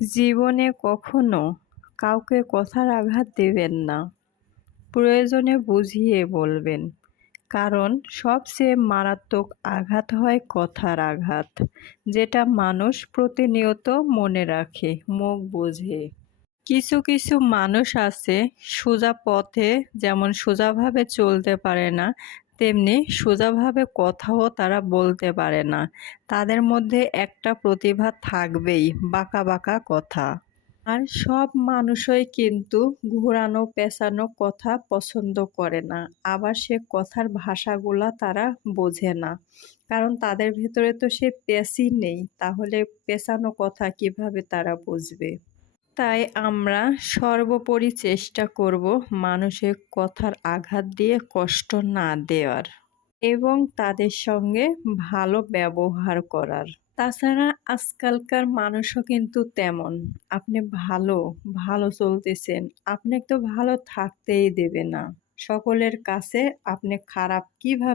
জীবনে কখনো কাউকে কথার আঘাত দেবেন না। প্রয়োজনে বুঝিয়ে বলবেন। কারণ সবচেয়ে মারাত্মক আঘাত হয় কথার আঘাত, যেটা মানুষ প্রতিনিয়ত মনে রাখে, মুখ বুঝে। কিছু কিছু মানুষ আছে সোজা পথে যেমন সোজাভাবে চলতে পারে না, তেমনি সোজাভাবে কথাও তারা বলতে পারে না। তাদের মধ্যে একটা প্রতিভা থাকবেই, বাঁকা বাঁকা কথা। আর সব মানুষই কিন্তু ঘোরানো পেঁচানো কথা পছন্দ করে না। আবার সে কথার ভাষাগুলা তারা বোঝে না। কারণ তাদের ভেতরে তো সে পেঁচই নেই। তাহলে পেঁচানো কথা কিভাবে তারা বুঝবে? তাই আমরা সর্বোপরি চেষ্টা করব মানুষের কথার আঘাত দিয়ে কষ্ট না দেওয়ার এবং তাদের সঙ্গে ভালো ব্যবহার করার। তাছাড়া আজকালকার মানুষও কিন্তু তেমন। আপনি ভালো চলতেছেন, আপনাকে তো ভালো থাকতেই দেবে না। সকলের কাছে আপনি খারাপ কিভাবে